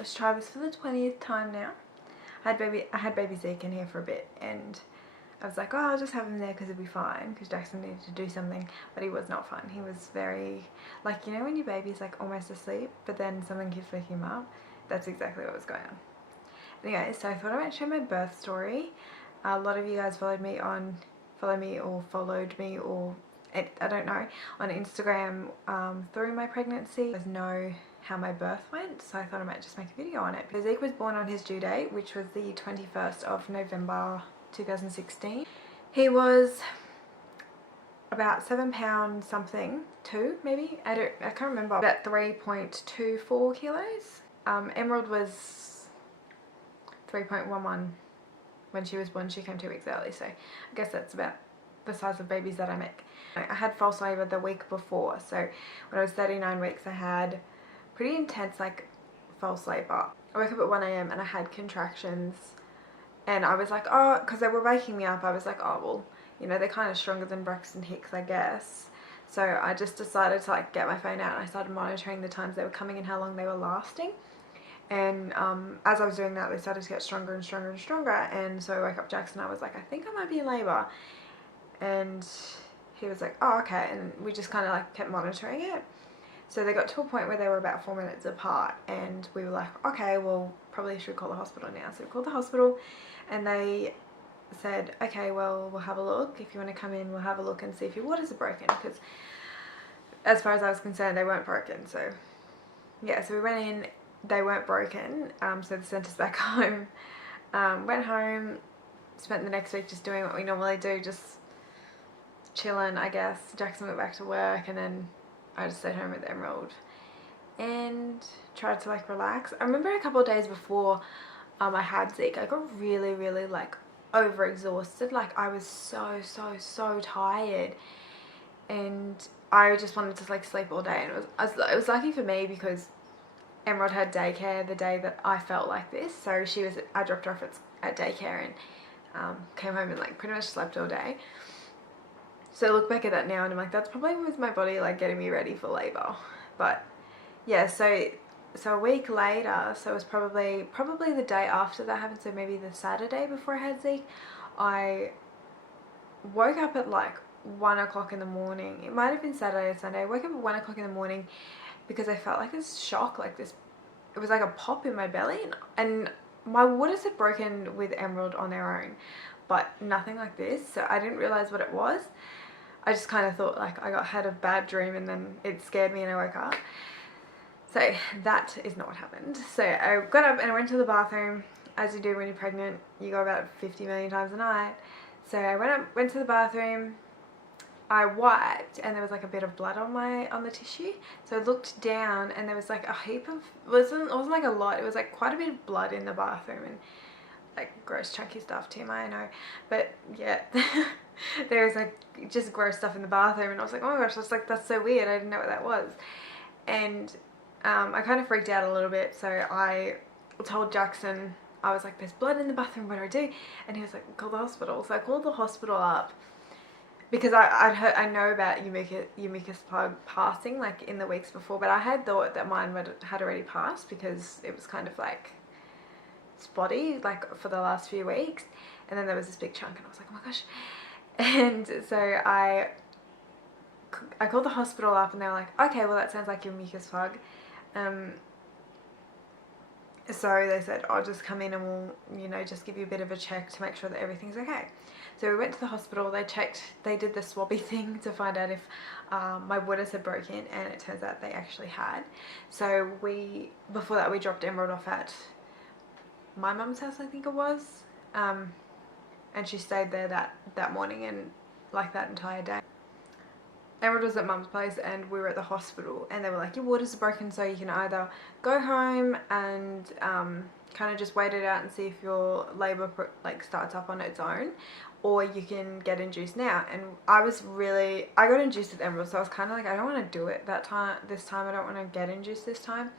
let's try this for the 20th time now. I had baby Zeke in here for a bit, and I was like, oh, I'll just have him there because he'll be fine, because Jackson needed to do something, but he was not fine. He was very, like, you know when your baby's like almost asleep, but then something keeps waking him up? That's exactly what was going on. Anyway, so I thought I might share my birth story. A lot of you guys followed me, or I don't know, on Instagram through my pregnancy. You guys know how my birth went, so I thought I might just make a video on it. Because Zeke was born on his due date, which was the 21st of November 2016. He was about 7 pounds something, 2 maybe, I can't remember, about 3.24 kilos. Emerald was 3.11 when she was born. She came 2 weeks early, so I guess that's about the size of babies that I make. I had false labor the week before, so when I was 39 weeks I had pretty intense like false labor. I woke up at 1 AM and I had contractions, and I was like, oh, because they were waking me up, I was like, oh well, you know, they're kind of stronger than Braxton Hicks, I guess. So I just decided to like get my phone out and I started monitoring the times they were coming and how long they were lasting. And as I was doing that, they started to get stronger and stronger and stronger. And so I woke up Jackson, I was like, I think I might be in labour. And he was like, oh, okay. And we just kind of like kept monitoring it. So they got to a point where they were about 4 minutes apart, and we were like, okay, well, probably should call the hospital now. So we called the hospital, and they said, okay, well, we'll have a look. If you want to come in, we'll have a look and see if your waters are broken, because as far as I was concerned, they weren't broken. So yeah, so we went in, they weren't broken, so they sent us back home. Went home, spent the next week just doing what we normally do, just chilling, I guess. Jackson went back to work, and then I just stayed home with Emerald and tried to like relax. I remember a couple of days before I had Zeke, I got really like overexhausted. Like I was so tired, and I just wanted to like sleep all day. And it was lucky for me because Emerald had daycare the day that I felt like this. So I dropped her off at daycare and came home and like pretty much slept all day. So I look back at that now and I'm like, that's probably with my body like getting me ready for labour. But yeah, so a week later, so it was probably the day after that happened, so maybe the Saturday before I had Zeke, I woke up at like 1 o'clock in the morning. It might have been Saturday or Sunday. I woke up at 1 o'clock in the morning because I felt like this shock, like this, it was like a pop in my belly, and my waters had broken with Emerald on their own, but nothing like this. So I didn't realize what it was. I just kind of thought like I had a bad dream, and then it scared me and I woke up. So that is not what happened. So I got up and I went to the bathroom, as you do when you're pregnant. You go about 50 million times a night. So I went to the bathroom, I wiped, and there was like a bit of blood on the tissue. So I looked down and there was like a heap of, it wasn't like a lot, it was like quite a bit of blood in the bathroom, and like gross chunky stuff, TMI, I know, but yeah. There was like just gross stuff in the bathroom, and I was like, oh my gosh, that's so weird, I didn't know what that was. And I kind of freaked out a little bit, so I told Jackson, I was like, there's blood in the bathroom, what do I do? And he was like, call the hospital. So I called the hospital up because I know about mucus plug passing like in the weeks before, but I had thought that mine had already passed because it was kind of like spotty like for the last few weeks, and then there was this big chunk, and I was like, oh my gosh. And so I called the hospital up, and they were like, okay, well that sounds like your mucus plug. So they said, oh, just come in and we'll, you know, just give you a bit of a check to make sure that everything's okay. So we went to the hospital, they checked, they did the swabby thing to find out if my waters had broken, and it turns out they actually had. So before that we dropped Emerald off at my mum's house, I think it was, and she stayed there that morning and like that entire day. Emerald was at mum's place and we were at the hospital, and they were like, your waters are broken, so you can either go home and kind of just wait it out and see if your labour like starts up on its own, or you can get induced now. And I got induced with Emerald, so I was kind of like, I don't want to do it this time, I don't want to get induced this time.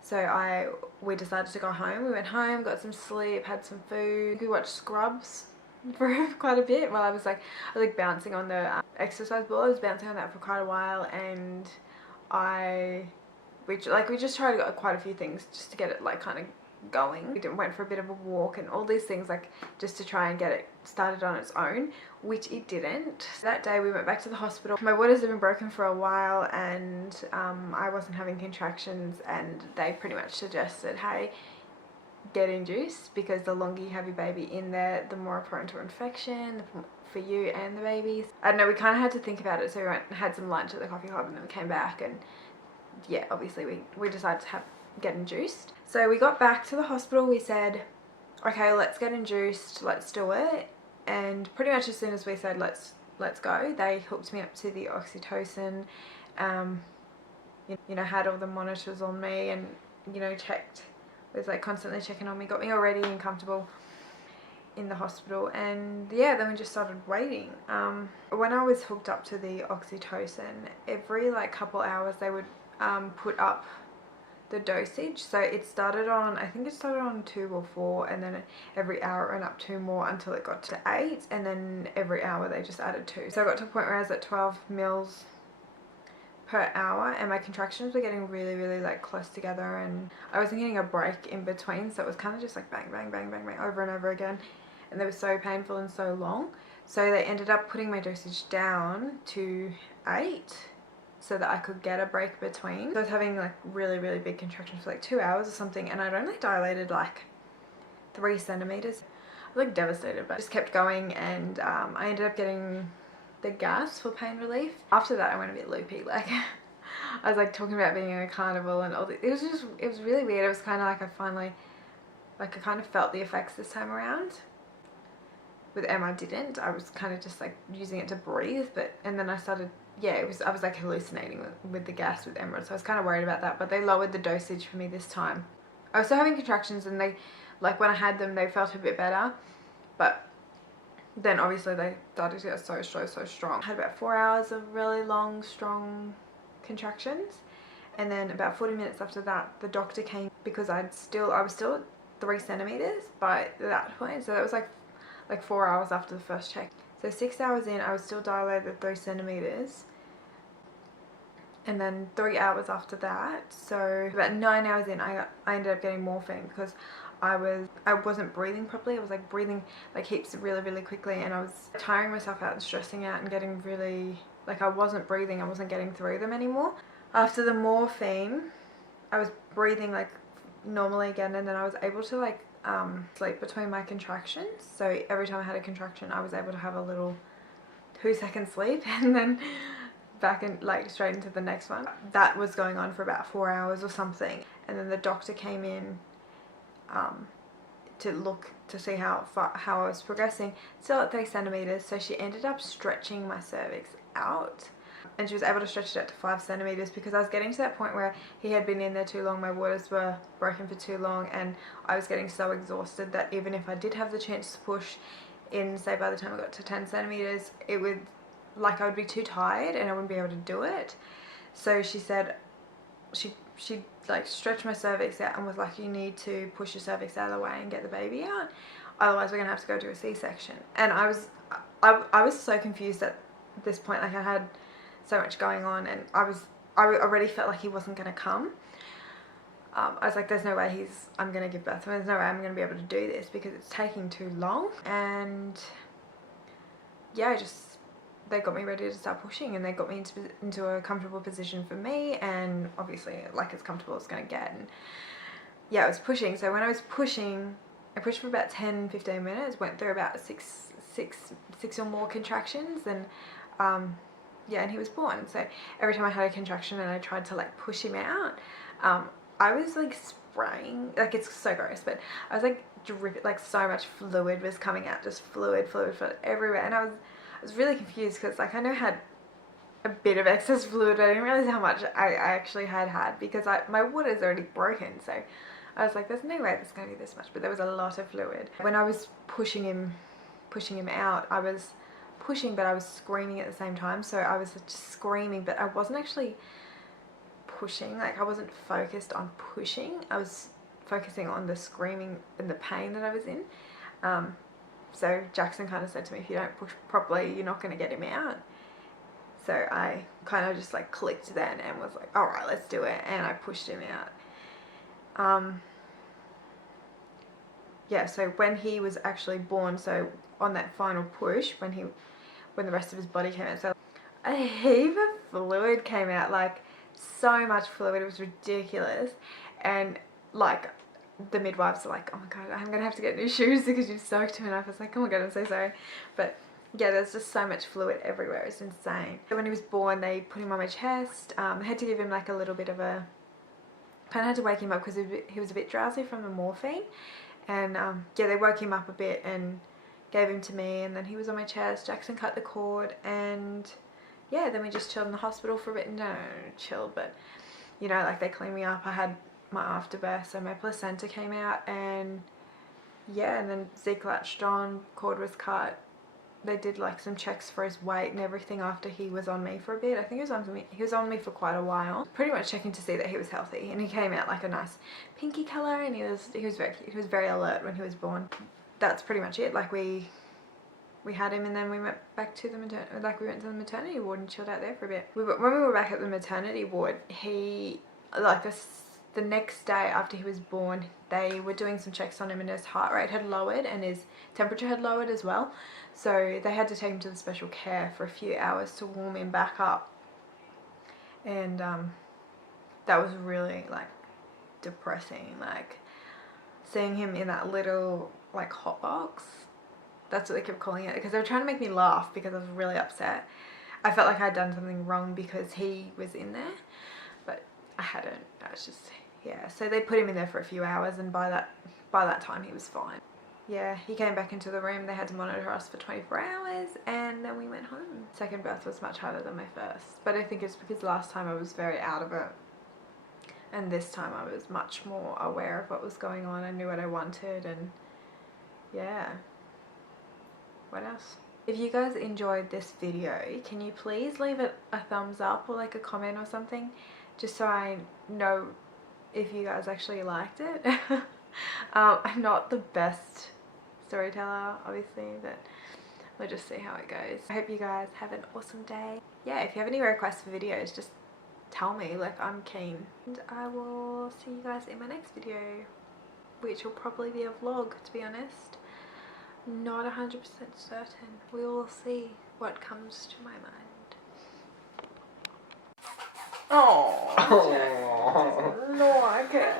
So we decided to go home. We went home, got some sleep, had some food. We watched Scrubs for quite a bit while I was like bouncing on the exercise ball. I was bouncing on that for quite a while, and I which like we just tried quite a few things just to get it like kind of going. We went for a bit of a walk and all these things like just to try and get it started on its own, which it didn't. That day we went back to the hospital. My waters have been broken for a while, and I wasn't having contractions, and they pretty much suggested, hey, get induced, because the longer you have your baby in there, the more prone to infection for you and the babies. I don't know, we kind of had to think about it, so we went and had some lunch at the coffee club, and then we came back, and yeah, obviously we decided to get induced. So we got back to the hospital, we said, okay, let's get induced, let's do it. And pretty much as soon as we said let's go, they hooked me up to the oxytocin, you know, had all the monitors on me, and you know, was like constantly checking on me, got me all ready and comfortable in the hospital. And yeah, then we just started waiting. When I was hooked up to the oxytocin, every like couple hours they would put up the dosage. So it started on, I think it started on 2 or 4, and then every hour it went up 2 more until it got to 8, and then every hour they just added 2. So I got to a point where I was at 12 mils per hour, and my contractions were getting really like close together, and I wasn't getting a break in between, so it was kind of just like bang bang bang bang bang over and over again, and they were so painful and so long. So they ended up putting my dosage down to 8 so that I could get a break between. So I was having like really big contractions for like 2 hours or something, and I'd only dilated like 3 centimeters. I was like devastated, but I just kept going, and I ended up getting the gas for pain relief. After that I went a bit loopy, like I was like talking about being in a carnival and all this. It was really weird. It was kind of like I kind of felt the effects this time around. With Emma I didn't. I was kind of just like using it to breathe, and then I started, yeah, I was like hallucinating with the gas with Emma, so I was kind of worried about that, but they lowered the dosage for me this time. I was still having contractions, and they, like when I had them, they felt a bit better, but then obviously they started to get so strong. I had about 4 hours of really long, strong contractions, and then about 40 minutes after that, the doctor came, because I was still at 3 centimeters by that point, so that was like 4 hours after the first check. So 6 hours in, I was still dilated 3 centimeters, and then 3 hours after that, so about 9 hours in, I ended up getting morphine, because I wasn't breathing properly. I was like breathing like heaps really quickly, and I was tiring myself out and stressing out and getting really, like I wasn't breathing, I wasn't getting through them anymore. After the morphine, I was breathing like normally again, and then I was able to like sleep between my contractions. So every time I had a contraction, I was able to have a little 2-second sleep, and then back in like straight into the next one. That was going on for about 4 hours or something, and then the doctor came in to look to see how I was progressing. Still at 3 centimeters, so she ended up stretching my cervix out, and she was able to stretch it out to 5 centimeters, because I was getting to that point where he had been in there too long, my waters were broken for too long, and I was getting so exhausted that even if I did have the chance to push in, say by the time I got to 10 centimeters, it would, like I would be too tired and I wouldn't be able to do it. So she said, she like stretched my cervix out and was like, you need to push your cervix out of the way and get the baby out, otherwise we're gonna have to go do a C-section. And I was so confused at this point. Like I had so much going on, and I already felt like he wasn't gonna come. I was like, there's no way I'm gonna give birth, there's no way I'm gonna be able to do this, because it's taking too long. And yeah, they got me ready to start pushing, and they got me into a comfortable position for me, and obviously like as comfortable as it's gonna get. And yeah, I was pushing. So when I was pushing, I pushed for about 10-15 minutes, went through about six or more contractions, and yeah, and he was born. So every time I had a contraction and I tried to like push him out, I was like spraying, like it's so gross, but I was like dripping, like so much fluid was coming out, just fluid everywhere, and I was really confused, because like I know I had a bit of excess fluid, but I didn't realize how much I actually had, because my water's already broken. So I was like, there's no way there's going to be this much, but there was a lot of fluid. When I was pushing him out, I was pushing, but I was screaming at the same time. So I was just screaming, but I wasn't actually pushing. Like I wasn't focused on pushing, I was focusing on the screaming and the pain that I was in. So Jackson kind of said to me, if you don't push properly, you're not going to get him out. So I kind of just like clicked then and was like, alright, let's do it. And I pushed him out. Yeah, so when he was actually born, so on that final push, when the rest of his body came out, so a heap of fluid came out, like so much fluid, it was ridiculous. And like the midwives are like, oh my god, I'm gonna have to get new shoes because you've soaked him. And I was like, oh my god, I'm so sorry. But yeah, there's just so much fluid everywhere, it's insane. So when he was born, they put him on my chest. I had to give him like a little bit of a, kind of had to wake him up because he was a bit drowsy from the morphine. And yeah, they woke him up a bit and gave him to me, and then he was on my chest. Jackson cut the cord, and yeah, then we just chilled in the hospital for a bit. No, chill, but you know, like they cleaned me up. I had my afterbirth, so my placenta came out, and yeah, and then Zeke latched on, cord was cut. They did like some checks for his weight and everything after he was on me for a bit. I think he was on me for quite a while, pretty much checking to see that he was healthy, and he came out like a nice pinky color, and he was very alert when he was born. That's pretty much it. Like we had him, and then we went back to the maternity ward and chilled out there for a bit. When we were back at the maternity ward, he, like the next day after he was born, they were doing some checks on him, and his heart rate had lowered and his temperature had lowered as well. So they had to take him to the special care for a few hours to warm him back up. And that was really like depressing, like seeing him in that little like hot box. That's what they kept calling it, because they were trying to make me laugh because I was really upset. I felt like I'd done something wrong because he was in there, but I hadn't. I was just, yeah. So they put him in there for a few hours, and by that time he was fine. Yeah, he came back into the room. They had to monitor us for 24 hours, and then we went home. Second birth was much harder than my first, but I think it's because last time I was very out of it, and this time I was much more aware of what was going on. I knew what I wanted, and yeah. What else? If you guys enjoyed this video, can you please leave it a thumbs up or like a comment or something, just so I know if you guys actually liked it. I'm not the best storyteller, obviously, but we'll just see how it goes. I hope you guys have an awesome day. Yeah, if you have any requests for videos, just tell me, like I'm keen. And I will see you guys in my next video, which will probably be a vlog, to be honest. Not 100% certain. We will see what comes to my mind. Oh, I don't like it.